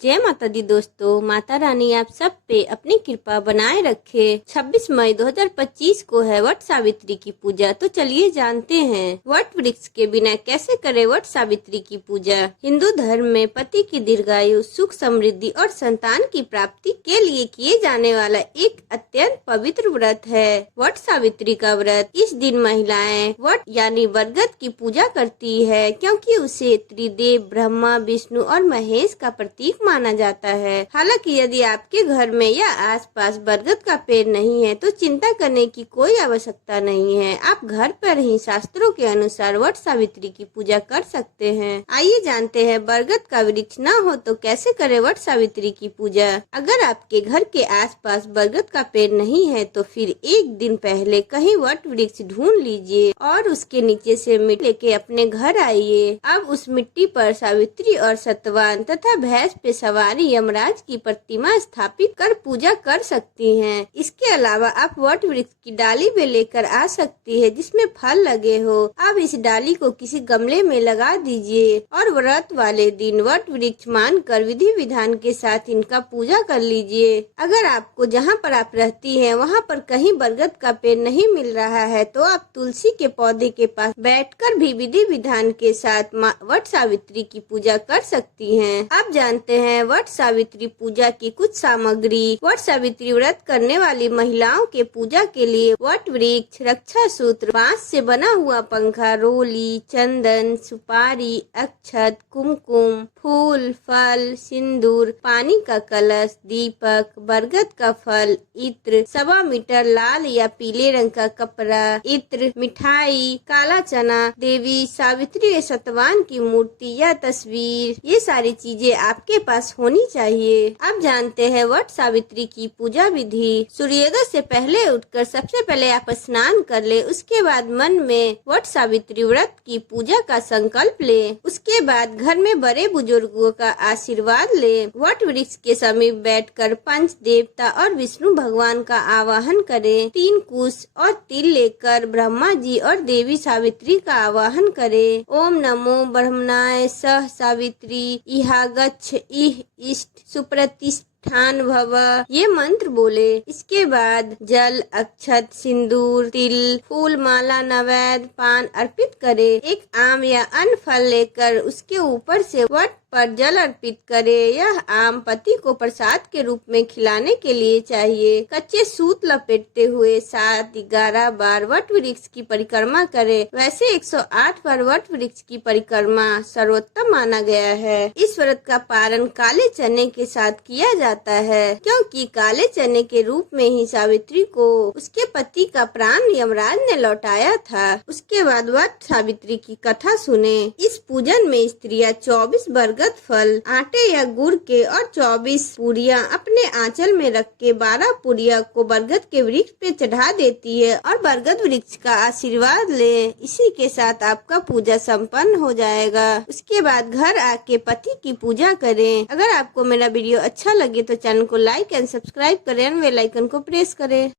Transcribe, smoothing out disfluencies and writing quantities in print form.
जय माता दी दोस्तों, माता रानी आप सब पे अपनी कृपा बनाए रखे। 26 मई 2025 को है वट सावित्री की पूजा। तो चलिए जानते हैं वट वृक्ष के बिना कैसे करें वट सावित्री की पूजा। हिंदू धर्म में पति की दीर्घायु, सुख समृद्धि और संतान की प्राप्ति के लिए किए जाने वाला एक अत्यंत पवित्र व्रत है वट सावित्री का व्रत। इस दिन महिलाएं वट यानी बरगद की पूजा करती है, क्योंकि उसे त्रिदेव ब्रह्मा, विष्णु और महेश का प्रतीक माना जाता है। हालांकि यदि आपके घर में या आसपास बरगद का पेड़ नहीं है तो चिंता करने की कोई आवश्यकता नहीं है। आप घर पर ही शास्त्रों के अनुसार वट सावित्री की पूजा कर सकते हैं। आइए जानते हैं बरगद का वृक्ष न हो तो कैसे करें वट सावित्री की पूजा। अगर आपके घर के आसपास बरगद का पेड़ नहीं है तो फिर एक दिन पहले कहीं वट वृक्ष ढूंढ लीजिए और उसके नीचे से मिट्टी लेके अपने घर आइए। अब उस मिट्टी पर सावित्री और सतवान तथा भैंस पे सवारी यमराज की प्रतिमा स्थापित कर पूजा कर सकती हैं। इसके अलावा आप वट वृक्ष की डाली भी लेकर आ सकती है जिसमें फल लगे हो। अब इस डाली को किसी गमले में लगा दीजिए और व्रत वाले दिन वट वृक्ष मानकर विधि विधान के साथ इनका पूजा कर लीजिए। अगर आपको जहाँ पर आप रहती हैं वहाँ पर कहीं बरगद का पेड़ नहीं मिल रहा है तो आप तुलसी के पौधे के पास बैठकर भी विधि विधान के साथ वट सावित्री की पूजा कर सकती हैं। आप जानते हैं वट सावित्री पूजा की कुछ सामग्री। वट सावित्री व्रत करने वाली महिलाओं के पूजा के लिए वट वृक्ष, रक्षा सूत्र, बांस से बना हुआ पंखा, रोली, चंदन, सुपारी, अक्षत, कुमकुम, फूल, फल, सिंदूर, पानी का कलश, दीपक, बरगद का फल, इत्र, 1.25 मीटर लाल या पीले रंग का कपड़ा, इत्र, मिठाई, काला चना, देवी सावित्री सतवान की मूर्ति या तस्वीर, ये सारी चीजें आपके पास होनी चाहिए। आप जानते हैं वट सावित्री की पूजा विधि। सूर्योदय से पहले उठकर सबसे पहले आप स्नान कर ले। उसके बाद मन में वट सावित्री व्रत की पूजा का संकल्प ले। उसके बाद घर में बड़े बुजुर्गों का आशीर्वाद ले। वट वृक्ष के समीप बैठकर पंच देवता और विष्णु भगवान का आवाहन करें। 3 कुश और तिल लेकर ब्रह्मा जी और देवी सावित्री का आवाहन करें। ओम नमो ब्रह्मणाय सह सावित्री इहा गच्छ इह इष्ट सुप्रतिष्ठान भव, ये मंत्र बोले। इसके बाद जल, अक्षत, सिंदूर, तिल, फूल, माला, नैवेद्य, पान अर्पित करे। एक आम या अन्य फल लेकर उसके ऊपर से वट पर जल अर्पित करे। यह आम पति को प्रसाद के रूप में खिलाने के लिए चाहिए। कच्चे सूत लपेटते हुए 7-11 बार वट वृक्ष की परिक्रमा करे। वैसे 108 बार वट वृक्ष की परिक्रमा सर्वोत्तम माना गया है। इस व्रत का पारण काले चने के साथ किया जाता है, क्योंकि काले चने के रूप में ही सावित्री को उसके पति का प्राण यमराज ने लौटाया था। उसके बाद वट सावित्री की कथा सुने। इस पूजन में स्त्रियां 24 बरगद फल, आटे या गुड़ के और 24 पूरियां अपने आंचल में रख के 12 पूरियां को बरगद के वृक्ष पे चढ़ा देती है और बरगद वृक्ष का आशीर्वाद ले। इसी के साथ आपका पूजा संपन्न हो जाएगा। उसके बाद घर आके पति की पूजा करें। अगर आपको मेरा वीडियो अच्छा लगे तो चैनल को लाइक एंड सब्सक्राइब करें और बेल आइकन को प्रेस करें।